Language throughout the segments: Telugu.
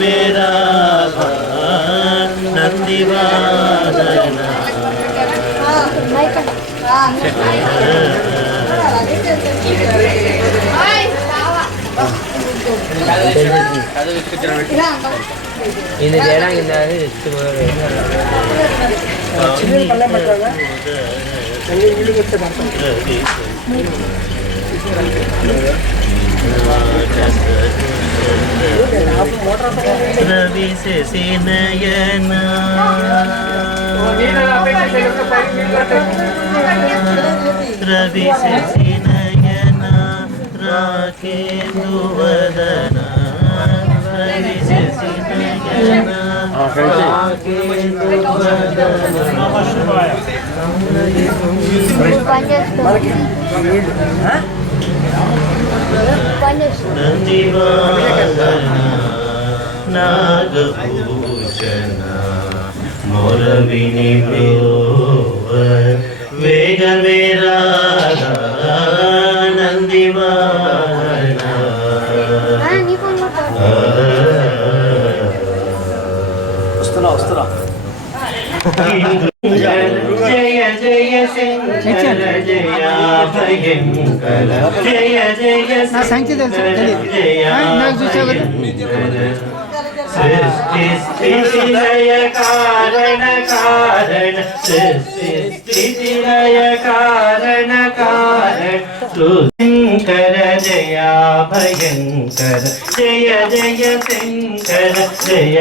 मेरा नंदीवादना இந்த ஜெயலாம் இந்த रवि से नयना रवि से नयना राकेन्दु वदना रवि से नयना राकेन्दु वदना नंदीवादना नागभूषण मोरविनी वेग मेरा नंदीवादना जय जय शंकर जय भयंकर जय जय शंकर जय भयंकर सृष्टि स्थिति लय कारण कारण सृष्टि स्थिति लय कारण कारण शंकर जय भयंकर जय जय शंकर जय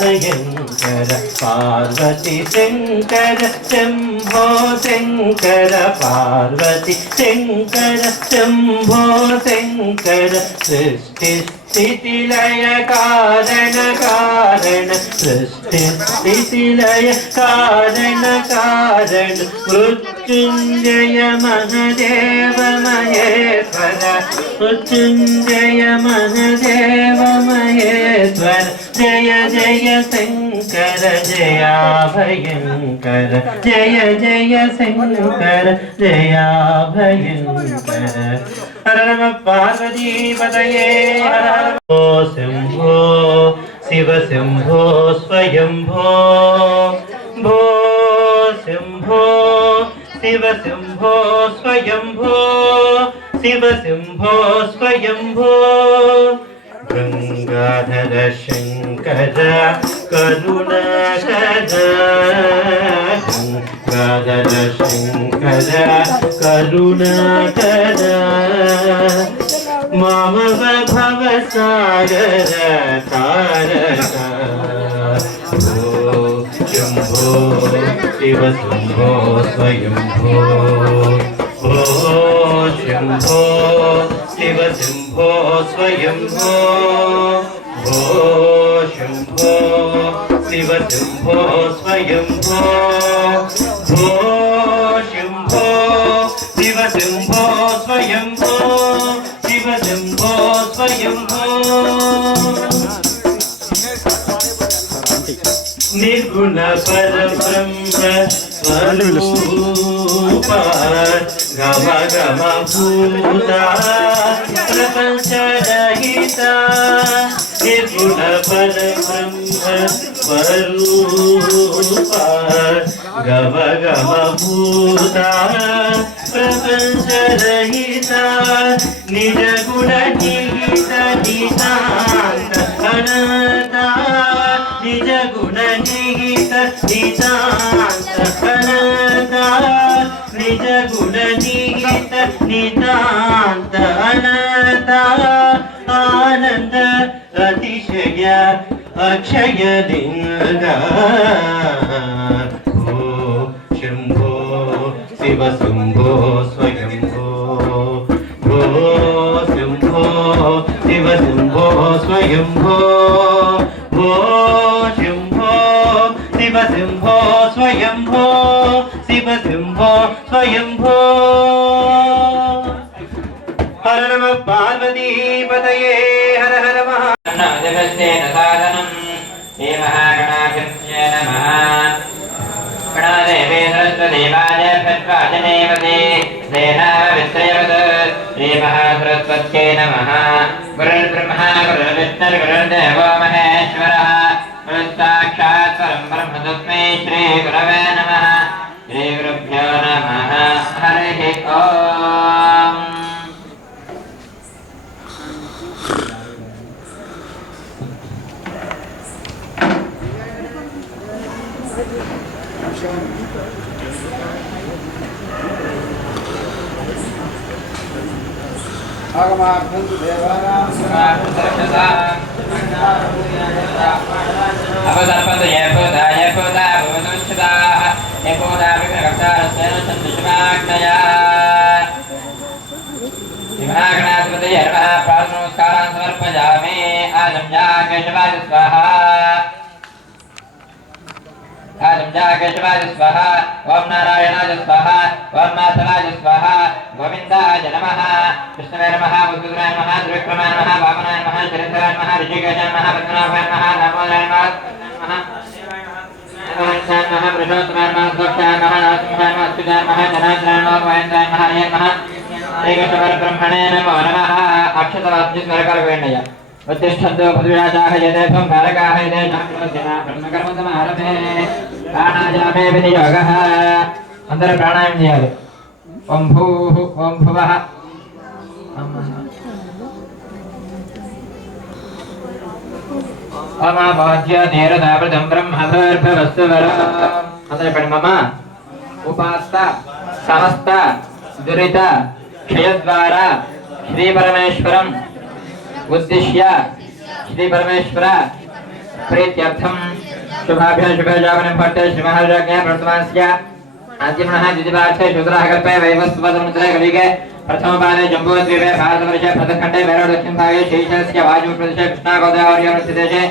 भयंकर पार्वती शंकर शंभो शंकर पार्वती शंकर शंभो शंकर सृष्टि स्थिति लय कारण कारण सृष्टि स्थिति लय कारण कारण मृत्युंजय महादेव महेश्वर मृत्युंजय महादेव महेश्वर जय जय शंकर जय भयंकर जय जय शंकर जय भयंकर हर नमः पार्वती पतये हर हर शंभो शिव शंभो स्वयंभो भो शंभो शिव शंभो स्वयंभो शिव शंभो स्वयंभो गंगाधर शंकर करुणाकर गंगाधर शंकर करुणाकर मम भव सागर तारक शंभो शिव शंभो स्वयंभो भो शंभो शिव शंभो स्वयंभो भो शंभो शिव शंभो स्वयंभो भो शंभो शिव शंभो स्वयंभो शिव शंभो स्वयंभो निर्गुण परब्रह्म स्वरूप गम गम भूता प्रपंच रहिता निर्गुण परब्रह्म स्वरूप गम गम भूता प्रपंच रहिता निज गुण निहित नितांत अनंता निज गुण निहित नितांत अनंता निज गुण निहित नितांत अनंता आनंद अतिशय अक्षय लिंगा भो शंभो शिव शंभो स्वयंभो भो शंभो शिव शंभो स्वयंभो भो शंभो शिव शंभो स्वयंभो शिव शंभो स्वयंभो हर नमः पार्वती पतये हर हर महादेवस्येतसादनं हे महागणाधिपतये नमः गणादेवे सरस्वतीवाय भद्राजनेवते सेना वित्रयवत् श्रीमहासरस्वत्यै नमः। गुरुर्ब्रह्मा गुरुर्विष्णुर्गुरुर्देवो महेश्वरः गुरुस्साक्षात् परं ब्रह्म तस्मै श्रीगुरवे नमः। श्रीगुरुभ्यो नमः। हरिः ओम्। आगमार्थन्तु देवानां अवतर्पन्तु यपोदा यपोदा भवतुच्छदाः यपोदा विघ्नकर्तारस्य सन्तुष्माग्नया विघ्नागणाधिपतये नमः। प्रार्थनमस्कारान् समर्पयामि। आजं केशवाय स्वाहा आजं केशवाय स्वाहा ओं नारायणाय स्वाहा ओं माधवाय स्वाहा गोविन्दाय नमः। कृष्णाय नमः उद्गुराय नमः त्रिविक्रमाय नमः वामनाय नमः शरीराय नमः ऋषिकेशाय नमः पद्मनाभाय नमः दामोदराय नमः नमः पुरुषोत्तमाय नमः सोक्षाय नमः नरसिंहाय नमः अच्युताय नमः जनार्दनाय नमः गोविन्दाय नमः हरये नमः। श्रीकृष्णपरब्रह्मणे नमो नमः। अक्षतवाद्यस्वरकर्वेण्य उत्तिष्ठन्तु पृथ्वीराजाः यथेभं कारकाः यथेषां ब्रह्मकर्मसमारभे प्राणायामे विनियोगः। అందరూ ప్రాణాయామం చేయాలి. ఓం భూః ఓం భువః అమావాస్య తీరదాపృతం బ్రహ్మభర్భవస్సువర. అందరూ చెప్పండి. మమ ఉపాస్త సమస్త దురిత క్షయద్వార శ్రీ పరమేశ్వరం उद्दिश्य श्री परमेश्वर प्रीत्यर्थम शुभाभ्य शुभजावनं पट्टे श्रीमहाराज्ञा वर्तमानस्य आद्यमनः द्वितीयपाठे शुद्राः कल्पे वैवस्वतमुद्रे कलिगे प्रथमपादे जम्बूद्वीपे भारतवर्षे प्रथमखण्डे वैरोड दक्षिणभागे शेषस्य वायुप्रदेशे कृष्णागोदावरीदेशे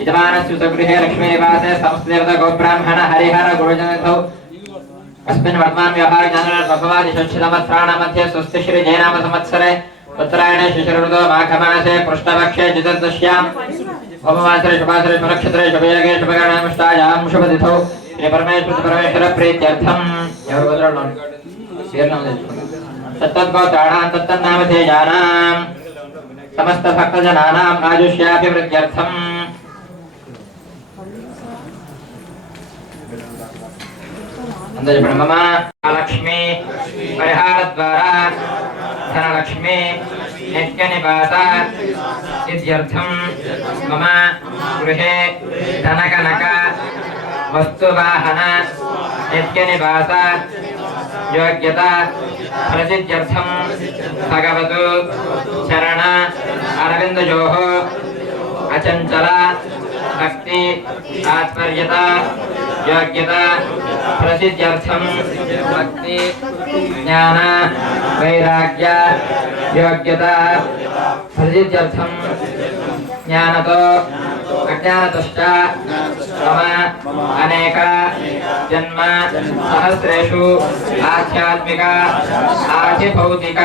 यजमानस्य स्वगृहे लक्ष्मीनिवासे संस्थदेवता गोब्राह्मण हरिहर गुरुजनौ अस्मिन् वर्तमान व्यवहार जनरल भगवादि षष्ठतमस्राणां मध्ये स्वस्ति श्री जयनाम संवत्सरे उत्तरायणे शिशिरऋतौ माघमासे कृष्णपक्षे चतुर्दश्यां होमवासरे शुभासरे शुभनक्षत्रे शुभयोगे शुभकरणामुष्टायां शुभतिथौ श्रीपरमेश्वर प्रीत्यर्थं तत्तद्गोत्राणां तत्तन्नामधेयानां समस्तभक्तजनानाम् आयुष्याभिवृद्ध्यर्थम् मम लक्ष्मी परिहारद्वारा धनलक्ष्मी नित्यनिवास इत्यर्थं मम गृहे धनकनक वस्तुवाहन नित्यनिवास योग्यता प्रसिद्ध्यर्थं भगवतु चरण अरविन्दयोः अचञ्चल भक्ति तात्पर्यता योग्यता प्रसिद्ध्यर्थं भक्ति ज्ञान वैराग्य योग्यता प्रसिद्ध्यर्थं ज्ञानतो अज्ञानतश्च मम अनेक जन्म सहस्रेषु आध्यात्मिक आधिभौतिक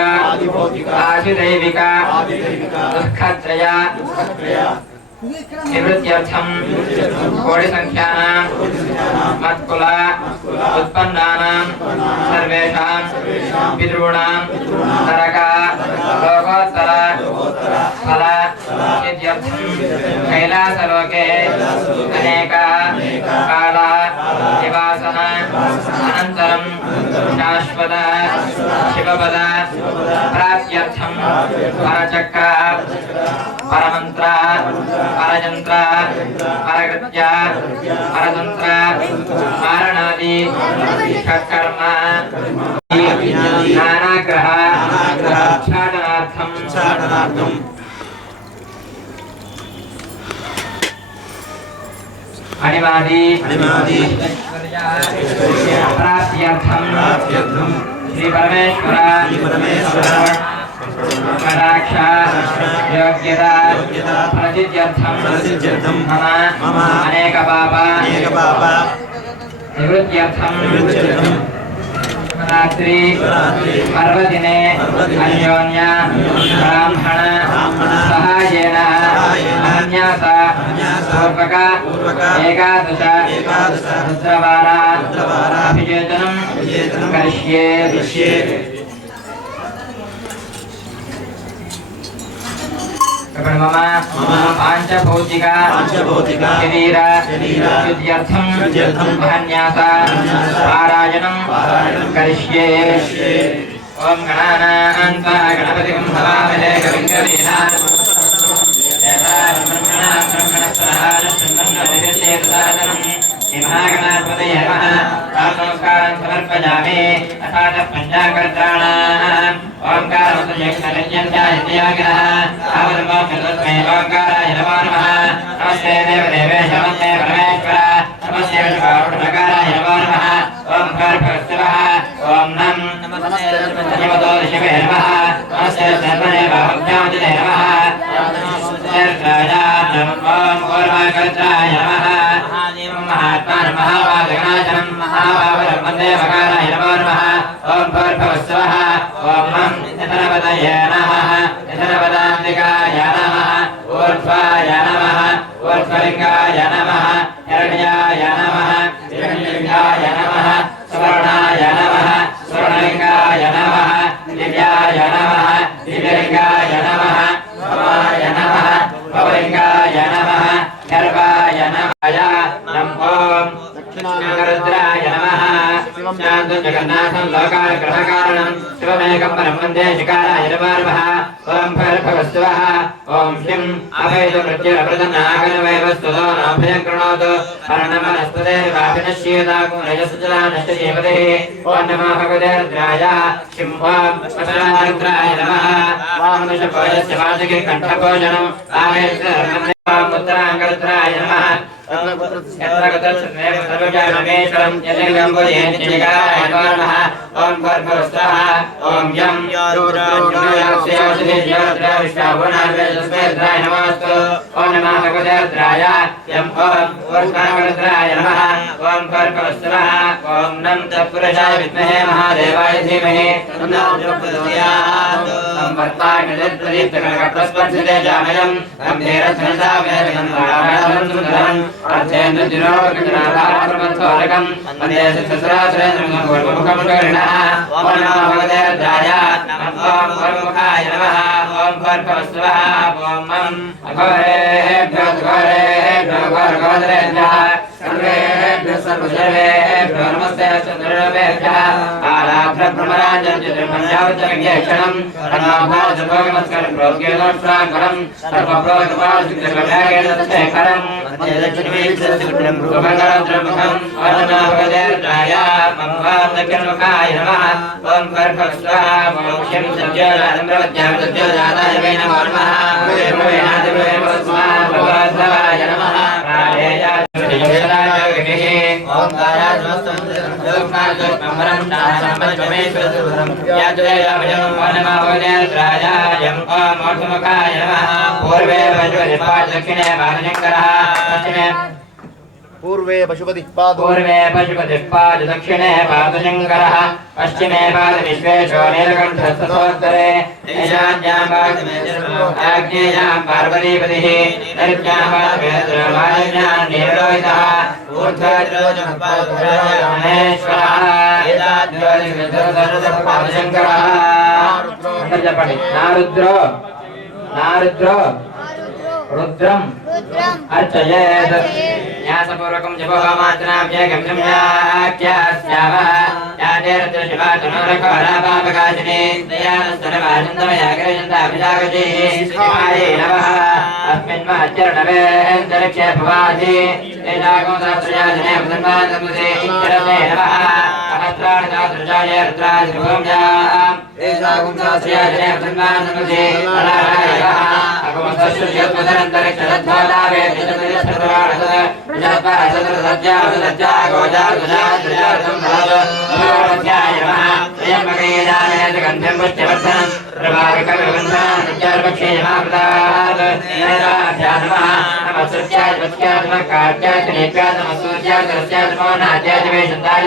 आधिदैविक दुःखत्रय निवृत्त्यर्थं कोटिसंख्यानां मत्कुल उत्पन्नानां सर्वेषां पितॄणां नरक लोकोत्तर फल सिद्ध्यर्थं कैलासलोके अनेक काल निवासः अनन्तरं शाश्वत शिवपद प्राप्त्यर्थं परचक्र परमन्त्र परयंत्र परकृत्य परतंत्र मारणादि षट्कर्म नानाग्रह क्षाटनार्थं अनिवादी प्राप्त्यर्थं श्री परमेश्वर कटाक्ष योग्यता प्रसिद्ध्यर्थं मम अनेक पाप निवृत्त्यर्थं रात्रि पर्वदिने अन्योन्य ब्राह्मण सहायेन अन्यास पूर्वक एकादश रुद्रवार अभिषेचनं करिष्ये मम पांचभौतिका शरीर शुद्ध्यर्थं पारायणं करिष्ये ओम गणानान्त्वा गणपतिं हवामहे कविं कवीनाम् महागणाधिपतये नमः नमस्कारं समर्पयामि अथात पञ्चाकर्त्राणाम् ओंकारमतयज्ञायत्यागिनः आवलम्बोऽस्मै ओंकाराय नमो नमः नमस्ते देवदेवेश नमस्ते परमेश्वर नमस्ते विष्णुकाराय नमो नमः ओं भगवत्सवः ओं नमस्ते नमो शिवे नमः नमस्ते सर्वणे बाहुभ्यामतिने नमः ओं ओर्वाकर्त्राय नमः महात्मान महावादगणाचनं महाभावनं वन्दे मकाराय नमो नमः ओं भगवत्सवः ओं यतनपतये नमः यतनपदान्तिकाय नमः ऊर्ध्वाय नमः ऊर्ध्वलिङ्गाय नमः हिरण्याय नमः हिरण्यलिङ्गाय नमः सुवर्णाय नमः सुवर्णलिङ्गाय नमः दिव्याय नमः दिव्यलिङ्गाय नमः भवाय नमः भवलिङ्गाय नमः गर्वाय नमः नमो रुद्राय नमः शान्तं जगन्नाथं लोकानुग्रहकारणं शिवमेकं परं वन्दे शिकाराय नमो नमः ॐ भगवत्सवः ॐ श्रीं अभयदुर्मृत्युरप्रदन्नागनवैवस्तुतो नाभयं कृणोतु पर्णमनस्तुतेर्वाभिनश्येताकुमरजसुजलानश्चेपतिः ॐ नमो भगवते रुद्राय श्रीं ॐ रुद्राय नमः वामनुषपोयस्य वासुके कण्ठभोजनम् उत्तराङ्गरुद्राय नमः यत्र गतस्मेव सर्वव्यापमेश्वरं यलिङ्गं बुधेन्द्रियकाय नमो नमः ॐ भगवत्सवः ॐ यं रुद्राय नमोऽस्तु ॐ नमः भगवते रुद्राय यं ॐ उत्तराङ्गरुद्राय नमः ॐ भगवत्सवः ॐ नं तत्पुरुषाय विद्महे महादेवाय धीमहि संवर्ताग्निप्रदीप्तकनकप्रस्पर्शिते जामयं गम्भीरध्वनिसावेदनं सुन्दरम् अर्चेन्द्रजिरोगजनाभारप्रमत्सोरकं वन्दे सहस्रासुरेन्द्रं पूर्वमुखमुखगणः ॐ नमो भगवते रुद्राय ॐ पूर्वमुखाय नमः ॐ भगवत्सवः ॐ अघोरेभ्यो घोरगोदरेभ्यः सर्वेभ्यः सर्वदेवेभ्यो नमस्ते चतुर्वेभ्यः आलाभ्रभ्रमराजन्यक्षणं रन्नाभाजभोगमस्करं प्रोज्ञोत्साङ्करं सर्वप्रोगपालसिद्धकरं दक्षिणवीक्षणं भूमङ्गलद्रमुखं वदना भगवते रुद्राय दक्षिणमुखाय नमः ॐ भगवत्सवः ॐ शिं सज्जोजातम्रवद्यां सज्जोजाताय वै नमो नमः भगवत्सवाय नमः पूर्वे पशुपतिः पाद दक्षिणे पादशङ्करः पश्चिमे पाद विश्वेशो नीलकण्ठस्थोत्तरे ईशान्यां आग्नेयां पार्वतीपतिः नैऋत्यां पादमेन्द्रवायुज्ञां नीलोहितः ऊर्ध्वश्रोजमहेश्वरः पादशङ्करः नारुद्रो रुद्रं अर्चयेत् न्यासपूर्वकं जपहोमार्चनाभ्येकं संज्ञाख्यास्यावः याते रुद्रशिवातनोरकोरापापकाशिनी दयानस्तनवाजन्तमयाग्रजन्ताभिजागतीः नमः अस्मिन् महच्चरणवेन्दरक्षे भवाधि एतागोदाश्रयाजने प्रसन्नादमुदे इत्यरते नमः सहस्राणि सहस्रजाय रुद्रादिभूम्याम् एतागोदाश्रयाजने प्रसन्नादमुदे नराय नमः नमस्सुर्याय वत्स्याय नमः कार्याय त्रिनेत्राय नमः सूर्याय दर्शयाय नमो नाट्याय वेशन्ताय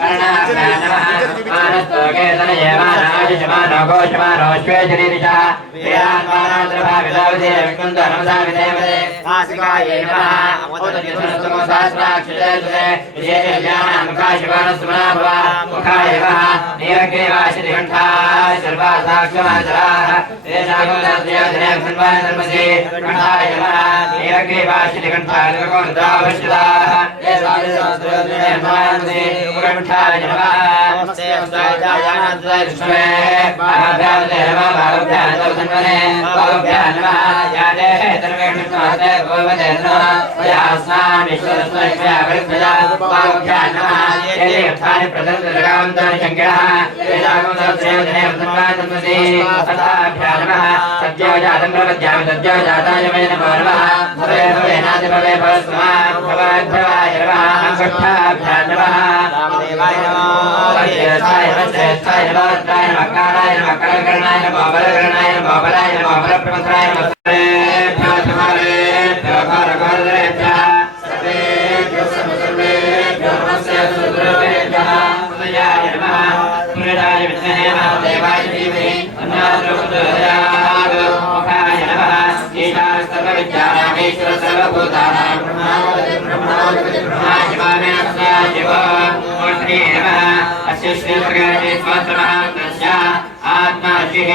कर्णाभ्यां नमः मानस्तोके तनयेमानाय शमानो घोषमानो श्वेजरीरिषः वीरान्मानाद्रभाविदावदे विष्णुन्तो नमसा विदेवदे आसिकाय नमः अमोदयसनस्तमो सहस्राक्षरे सुदे विजयज्ञानामुखाशिवानस्तमना भव मुखाय नमः नीलग्रीवाशिनिकण्ठाय सर्वासाक्षमाचराः तेषागोदर्शयादिने सर्वाय सर्वसे कण्ठाय नमः नीलग्रीवाशिनिकण्ठाय निर्गोणदावश्यदाः तेषागोदर्शयादिने कण्ठाय नमः नमस्ते वस्ताय विष्णवे महाभ्यादे नमः भावभ्यां तवसन्वने भावभ्यां नमः यादे तन्मेष्णुस्माते भवते नमः वयास्नाम् ईश्वरस्मैक्ष्या परिभ्रजा भावभ्यां नमः ये अर्थानि प्रदर्शनकान्तानि शङ्किणः तेषागोदर्शयादिने प्रसन्नाय तन्मसि अथाभ्यां नमः सद्यो जातं प्रपद्यामि सद्यो जाताय मे नमो नमः भवे भवेनादि भवे भवस्मात् भवद्भवाय नमः अङ्गुष्ठाभ्यां नमः रामदेवाय नमः वज्रेष्ठाय वज्रेष्ठाय नमः वज्राय नमः कालाय नमः कलकर्णाय नमः बलकर्णाय नमः बलाय नमः बलप्रमथराय नमः सर्वेभ्यः समारेभ्यः घोरघोरधरेभ्यः सर्वेभ्यः सर्वेभ्यः नमस्ते सुदुर्वेभ्यः उदयाय नमः सूर्याय विद्महे महादेवाय धीमहि तन्नो मुखाय नमः ईशाय सर्वविद्यानामीश्वर सर्वभूतानां ब्रह्माय शिवो श्री नमः अस्य श्रीप्रकाशे स्वत्रमः तस्य आत्मा श्रीः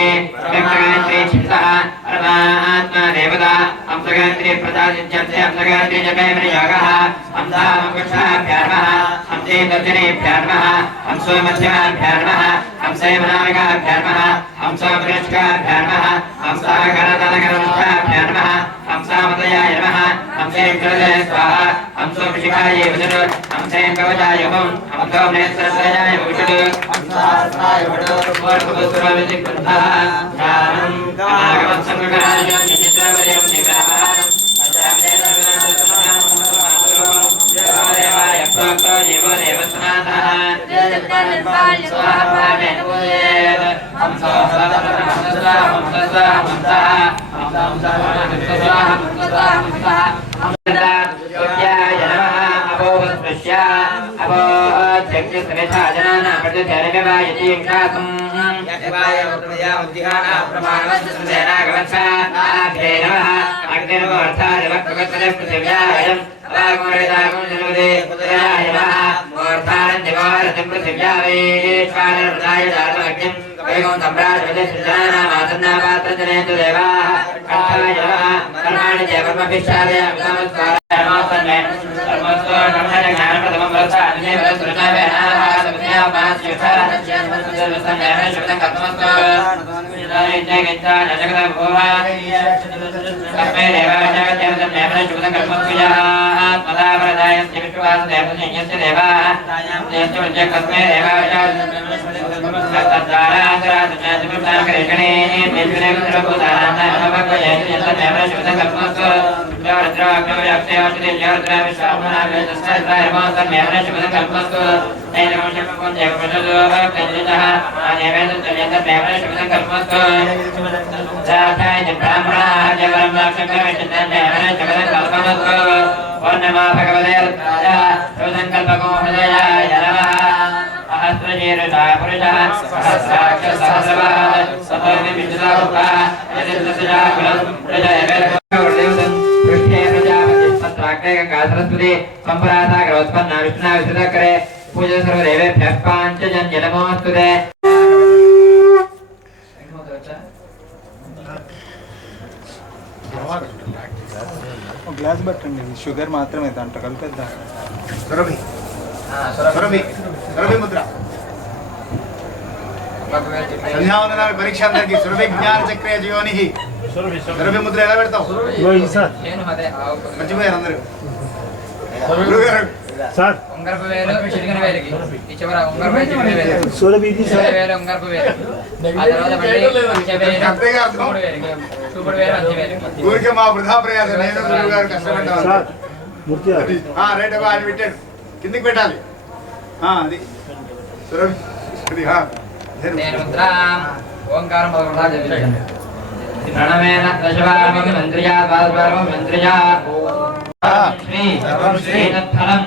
व्यक्तगायत्री चित्तः परमात्मा देवता हंसगायत्री प्रसादित्यर्थे हंसगायत्री जपे विनियोगः हंसामङ्कुशाभ्यां नमः हंसे दर्शनेभ्यां नमः हंसो मध्यमाभ्यां नमः हंसे मनामिकाभ्यां नमः हंसो वृष्काभ्यां नमः हंसाकरतलकरमुष्टाभ्यां नमः हंसामतयाय नमः हंसे कृते स्वाहा हंसो वृषिकाय वचन हंसे कवचाय हुं हंसो नेत्रत्रयाय भूषण हंसास्त्राय वटोर्भुस्वरविधिकृतः ज्ञानं कामं संगकाय नित्यवरं निवारणं देवाय प्रोक्तो जीवो देवस्नातः जगन्नाथाय स्वाहा वेदोयेत् हंसो हंसः अपोवस्पृश्य अपोध्यक्षसमेधा जनानां प्रतिधैर्यवायतीं शातुं यद्वाय उत्तमया उद्दिहाना प्रमाणवत्सुसेनागवत्सा आभ्ये नमः अग्निर्मोर्थाय वक्रगतले पृथिव्यायम् अवागुणरिदागुं जनुदे उदयाय नमः मोर्थानं दिवारतिं पृथिव्यावेश्वानर्मदाय दातमग्निं वैगुं सम्राजनानामासन्नापात्रजनेतु देवाः कण्ठाय नमः कर्माणि च कर्मभिक्षादय नमस्काराय नमोस्तन्मे सर्वस्तो नमः ज्ञानप्रथमं वर्ष अन्ये वरसृजावे नाभासमन्यापास्युषा सर्वस्तन्मे शुभं कर्मस्तो जयगञ्चा जगदा भोवा कस्मै देवाय जगन्मे शुभं कर्मस्कुजा आत्मदावरदाय विश्वासदेवस्य देवाः यस्य कस्मै देवाय सहस्रजीरुषाय पुरुषः सहस्राक्षसहस्रपाद सतोऽपि विद्युदारूपः यदिर्दशजाकुलं प्रजयवेदं पृष्ठे प्रजापतिस्पत्राग्रे गङ्गासरस्वती सम्परासागरोत्पन्ना विष्णुना विस्तृतकरे पूज्य सर्वदेवेभ्यः पाञ्चजन्यनमोऽस्तुते గ్లాస్ పట్టండి షుగర్ మాత్రమే దాంట్లో కలిపేద్దాం సురభి సురభి సురభి ముద్ర సంధ్యావందనాలు పరీక్ష అందరికి సురభి జ్ఞాన చక్రే జీవని సురభి ముద్ర ఎలా పెడతావు మర్చిపోయారు అందరూ సార్ ఉంగరపు వేలు చిటికెన వేలుకి ఈ చివర ఉంగరపు వేలు చిటికెన వేలు సోలబి ఇది సార్ వేలు ఉంగరపు వేలు ఆ తర్వాత మళ్ళీ పంచ వేలు చూపుడు వేలు చూపుడు వేలు పంచ వేలు ఊరికే మా వృధా ప్రయాసం నేను గురువు గారు కష్టపడ్డాను సార్ మూర్తి రైట్ అవ్వ ఆయన పెట్టాడు కిందికి పెట్టాలి అది సురభి నేను ముద్ర ఓంకారం 11 సార్లు प्रणमेन दशवारमपि मन्त्र्या द्वादशवारमपि मन्त्र्या श्री एतत्फलम्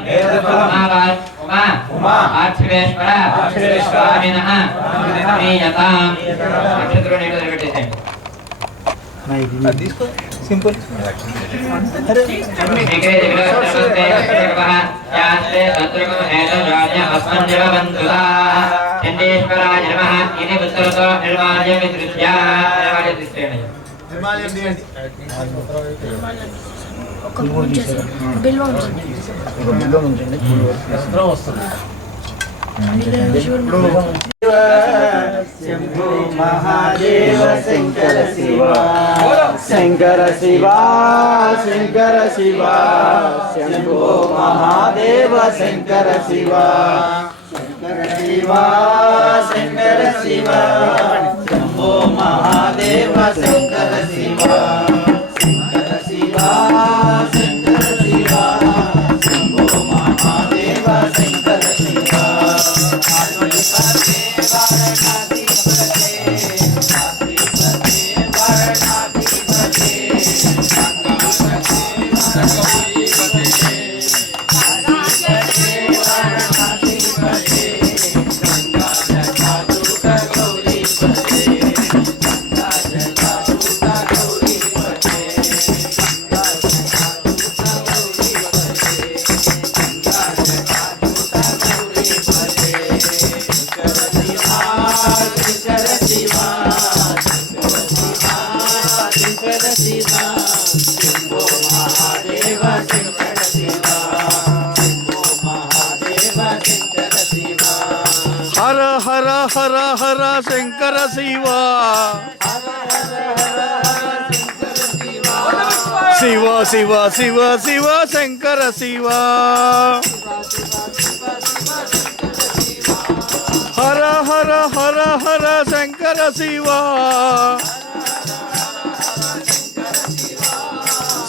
उमा आक्षिवेश्वर स्वामिनः श्रीयताम् नक्षत्रो नीडो निकटेसेंడి తీసుకో సింపుల్ చండేశ్వరాయ నమః ఇది ఉత్తరతో నిర్మాల్యం విసృజ్య నిర్మాల్యం తీసుకురండి నిర్మాల్యం తీయండి ఒక పూజ చేసి బిల్వం ఉంచండి శంభో మహాదేవ శంకర శివ శంకర శివ శంకర శివ శంభో మహాదేవ శంకర శివ శంకర శివ శంకర శివ శంభో మహాదేవ శంకర శివ శంకర శివ శంకర శివ శంభో మహాదేవ శంకర శివ హర హర హర హర శంకర శివ శివ శివ శివ శివ శంకర శివ హర హర హర హర శంకర శివ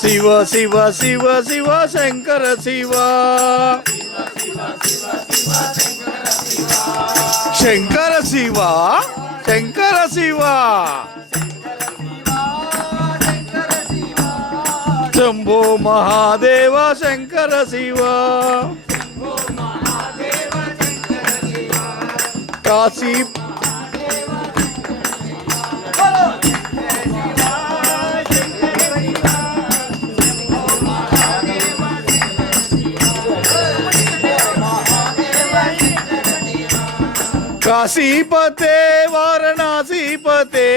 శివ శివ శివ శివ శంకర శివ శంకర శివ శంకర శివ శంభో మహాదేవ శంకర శివ కాశీ काशीपते वाराणसीपते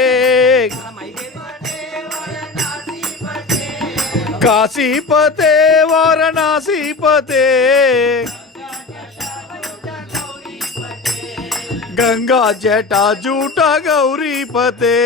काशीपते वाराणसीपते गंगा जटा जूटा गौरीपते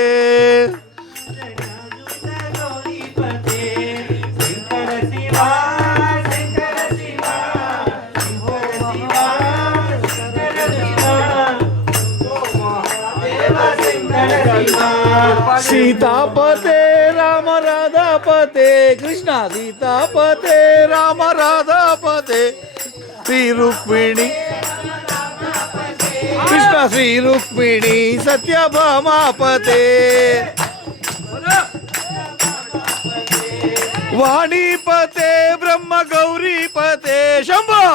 सीतापते राम राधापते कृष्णा सीतापते राम राधापते श्री रुक्मिणी कृष्ण श्री रुक्मिणी सत्यभामापते वाणीपते ब्रह्म गौरीपते शंभो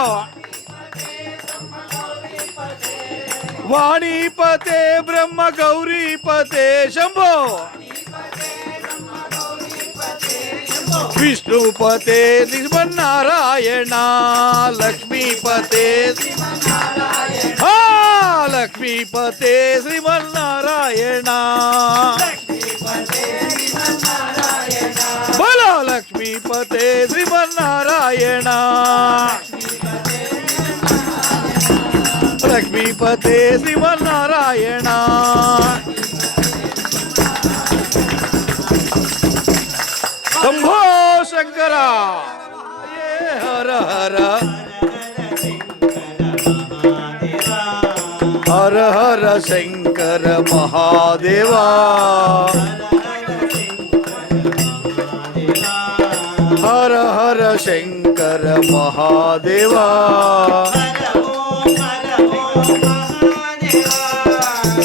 वाणीपते ब्रह्म गौरीपते शंभो विष्णुपते श्रीमन्नारायण लक्ष्मीपते लक्ष्मीपते श्रीमन्नारायण बोलो लक्ष्मीपते श्रीमन्नारायण लक्ष्मीपते श्रीमन्नारायण शंभो शंकर हर हर हर हर शंकर महादेवा हर हर शंकर महादेवा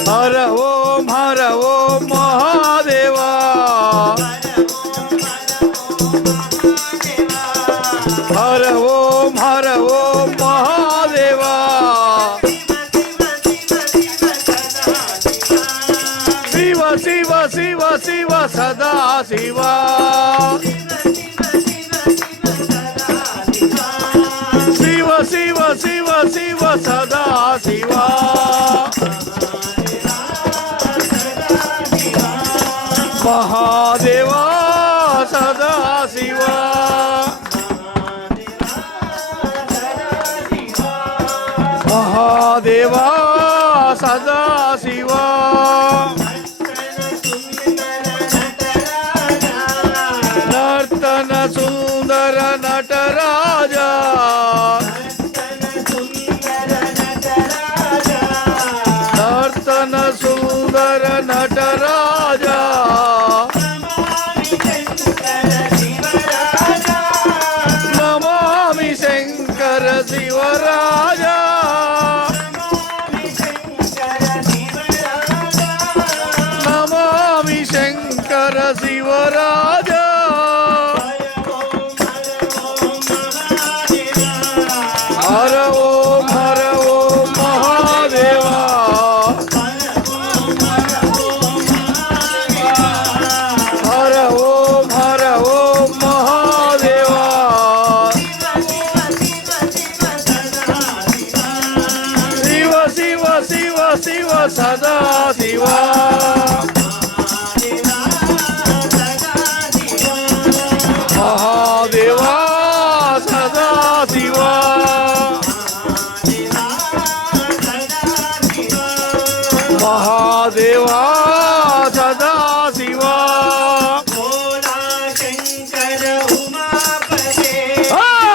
हर ओम महादेवा శివ సదా శివ శివ శివ శివ శివ సదా శివ మహాదేవా సదా శివ మహాదేవా సదా శివ నర్తన సుందర నటరాజా నర్తన సుందర నటరాజా నమామి శంకర శివరాజా నమామి శంకర శివరాజా హర ఓం మహాదేవా హర ఓం మహాదేవా శివ శివ శివ శివ సదా శివ మహాదేవా సదా శివ మహాదేవా సదా శివ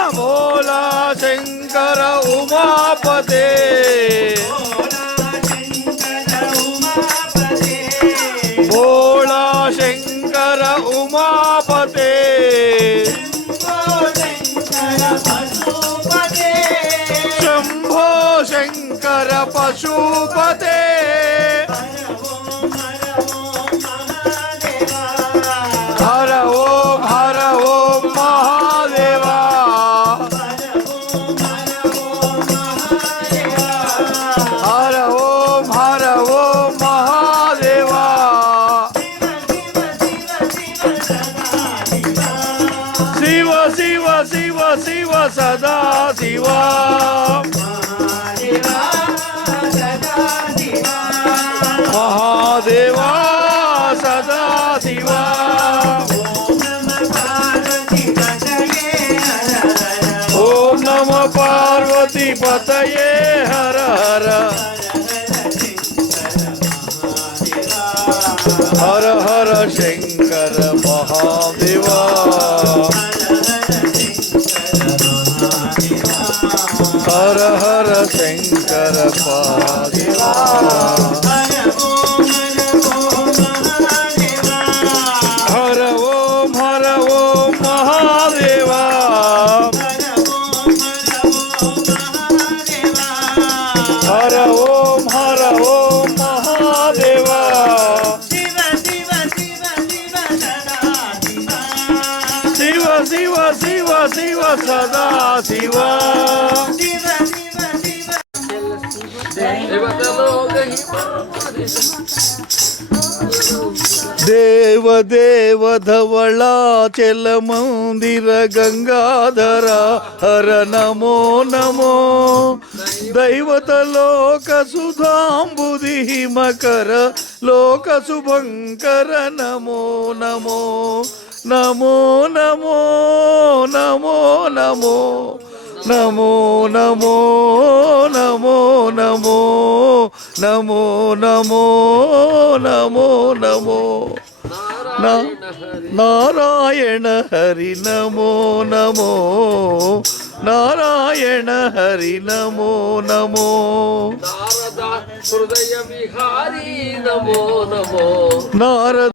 భోలా శంకర ఉమాపతే భోళా శంకర ఉమాపతే శంభో శంకర పశుపతే హర ఓం మహాదేవా హర ఓం మహాదేవా శివ శివ శివ శివ సదా శివ మహాదేవా సదా శివ ఓం నమ పార్వతీ పతయే హర హర హర హర శంకర మహాదేవా హర హర శంకర పాదేవా హర ఓం మహాదేవా హర ఓం మహాదేవా శివ శివ శివ సదా శివ దేవ దేవ ధవళాచల మందిర గంగాధర హర నమో నమో దైవత లోక సుధాంబుధి మకర లోక శుభంకర నమో నమో నమో నమో నమో నమో నమో నమో నమో నమో నమో నమో నమో నమో నారాయణ హరి నమో నమో నారాయణ హరి నమో నమో నారద హృదయ విహారీ నమో నమో నారద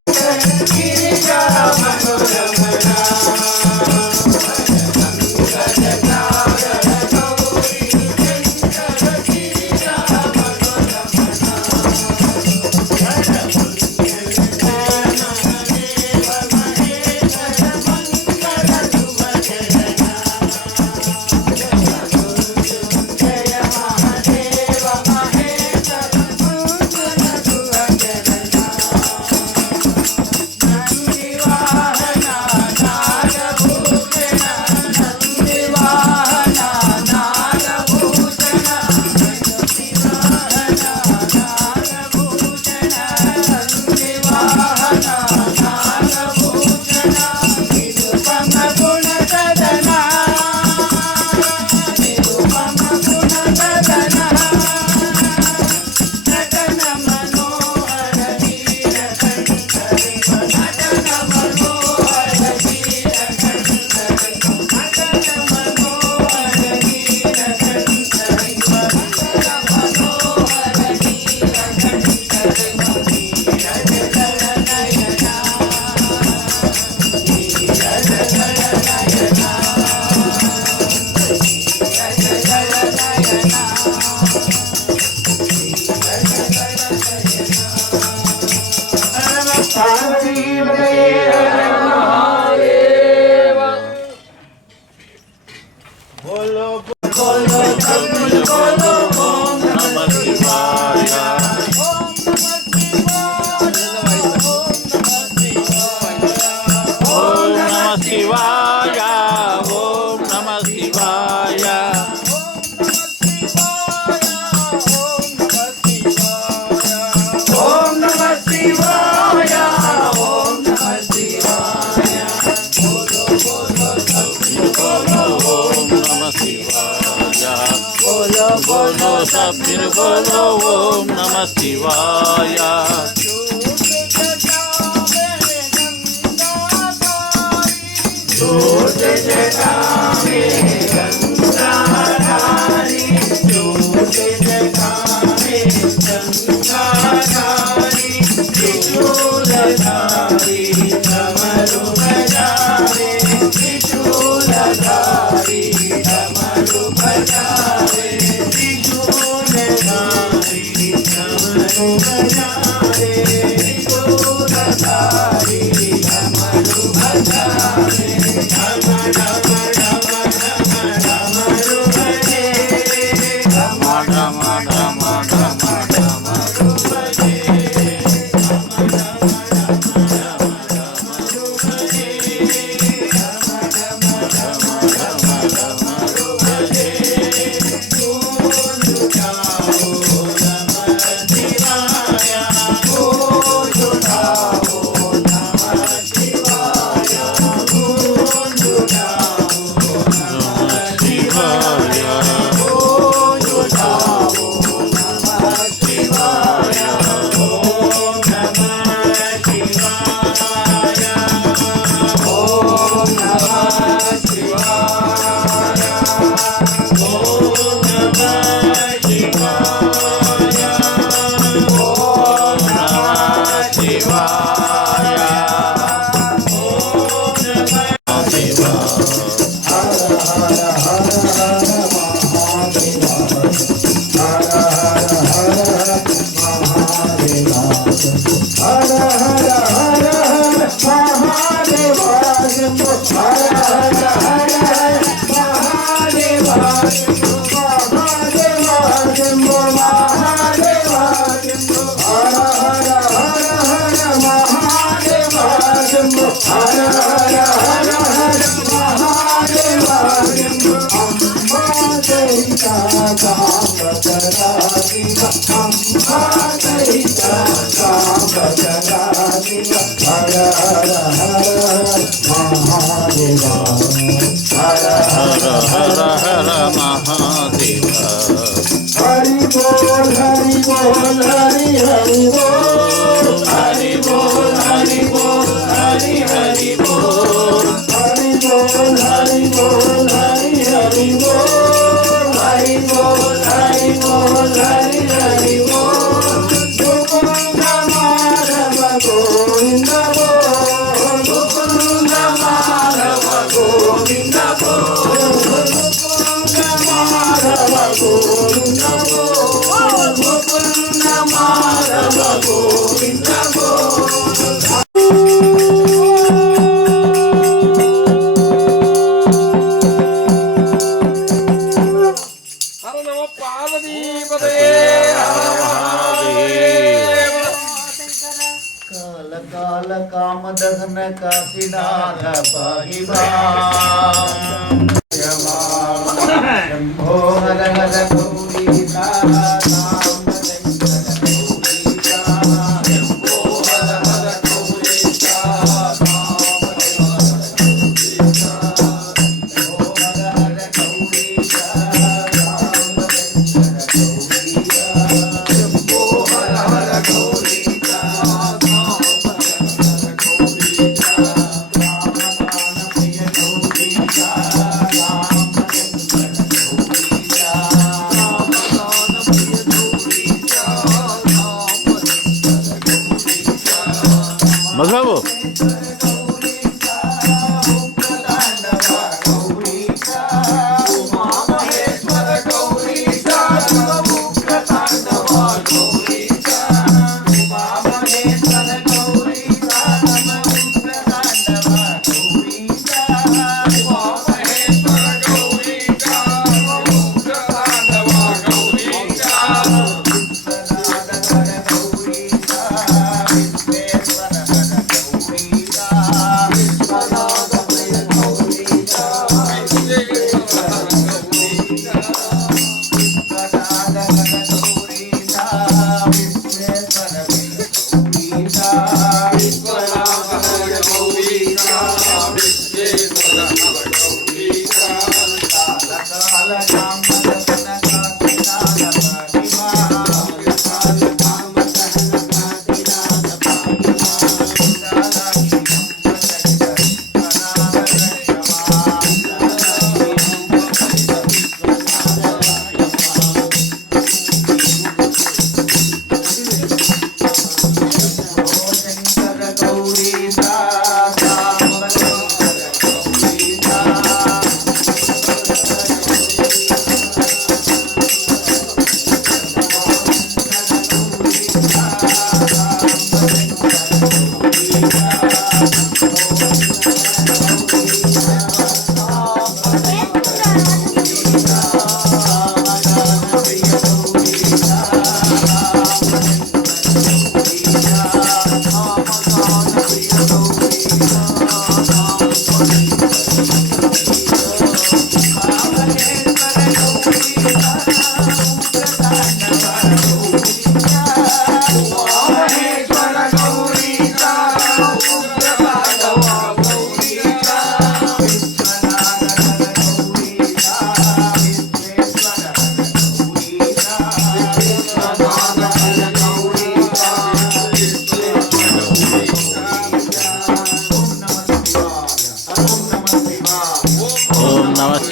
सब फिर बोलो ओम नमः शिवाय।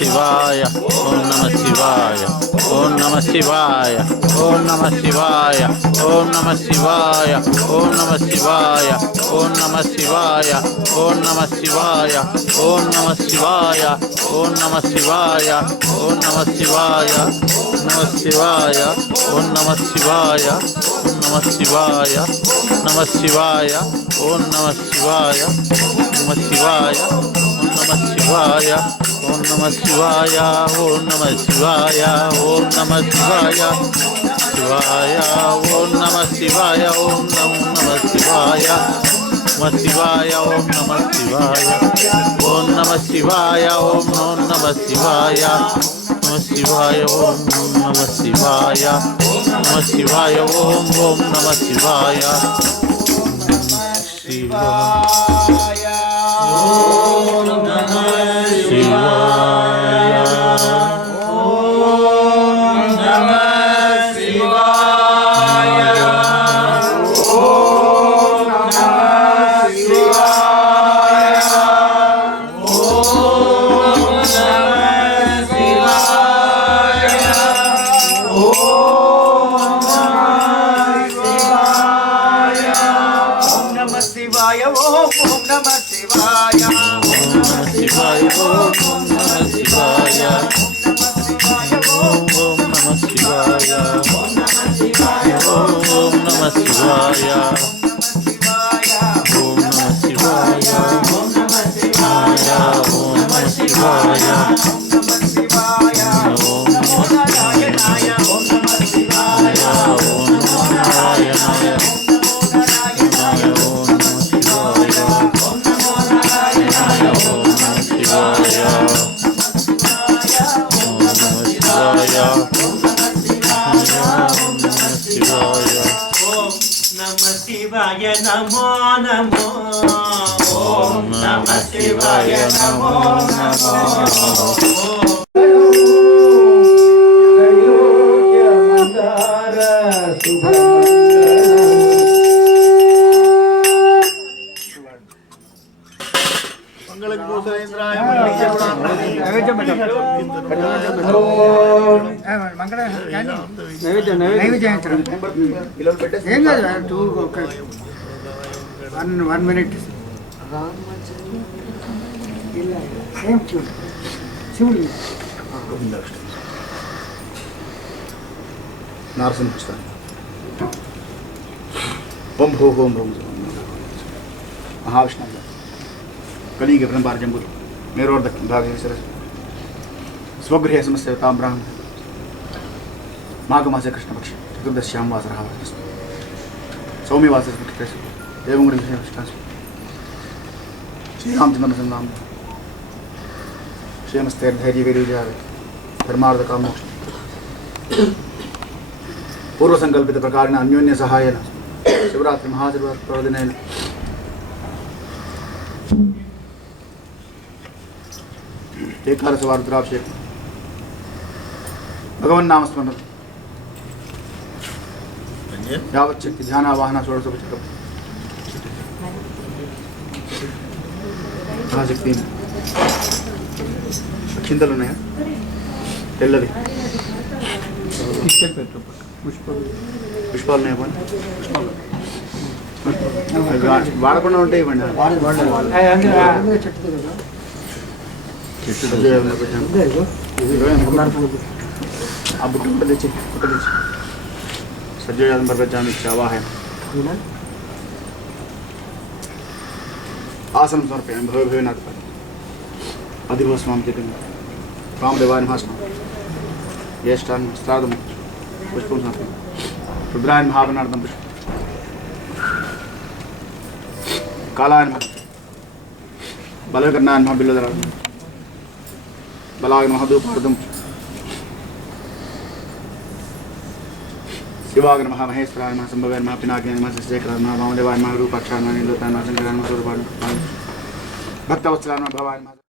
शिवाय ओम नमः शिवाय ओम नमः शिवाय ओम नमः शिवाय ओम नमः शिवाय ओम नमः शिवाय ओम नमः शिवाय ओम नमः शिवाय ओम नमः शिवाय ओम नमः शिवाय ओम नमः शिवाय नमः शिवाय ओम नमः शिवाय ओम नमः शिवाय नमः शिवाय ओम नमः शिवाय नमः शिवाय ओम नमः शिवाय ओम नमः शिवाय ओम नमः शिवाय ओम नमः शिवाय शिवाय ओम नमः शिवाय ओम नमः शिवाय नमः शिवाय ओम नमः शिवाय ओम नमः शिवाय ओम नमः शिवाय नमः शिवाय ओम नमः शिवाय नमः शिवाय ओम नमः शिवाय शिवाय ओम नमः शिवाय ओम नमः शिवाय ओम नमः शिवाय ओम नमः शिवाय ओम नमः शिवाय ओम नमः शिवाय ओम नमः शिवाय ओम नमः शिवाय ओम नमः शिवाय ओम नमः शिवाय ओम नमः शिवाय ओम नमः शिवाय ओम नमः शिवाय ओम नमः नारायणाय ओम नमः शिवाय ओम नमो नारायणाय ओम नमः शिवाय ओम नमो नारायणाय ओम नमः शिवाय नमः शिवाय नमो नमो ओम नमः शिवाय नमो नमो ఏం కాదు 1 minute శివుడు నారసింహ ఓం భూ ఓం భూ महाविष्णु कलिगे ब्रह्मार जंबुल मेरोर दक्षिण भागे स्वगृह समस्य ताम्रां माघमासे कृष्णपक्ष चतुर्दश्यां वासरः सौम्यवासः एवं श्रीरामचंद्र नाम क्षेमस्थैर्धैर्यवीर्यजावे धर्मार्थकामोक्ष पूर्वसंकल्पित प्रकारेण अन्योन्य सहायेन शिवरात्रि महाशिवरात्रि पर्वदिनेन एकादश वार रुद्राभिषेक भगवान नाम स्मरण यावच्छक्ति ध्यान आवाहन षोडशोपचारम् महाशक्ति अक्षिंतలు ఉన్నాయా తెల్లది పుష్పాలు ఉన్నాయా వాడకుండా ఉంటే ఇవ్వండి ఆ బుట్ట బుట్ట తెచ్చి సజ్జయాదం పర్వజామి ఆవాహయం आसनं समर्पयामि भवे भवेनाथ अधिभस्मां चिकन् वामदेवाय नमः ज्येष्ठान् श्राद्धं पुष्पं समर्पयामि रुद्राय महावनार्थं पुष्पं कालाय नमः बलकर्णाय नमः बिल्वदलाय बलाय नमः धूपार्थं शिवाय नमः महेश्वराय नमः शंभवे नमः पिनाकिने नमः शेखराय नमः वामदेवाय नमः रूपाक्षाय नमः नीलोत्पलाय नमः शंकराय नमः स्वरूपाय नमः भक्तवत्सलाय नमः भवाय नमः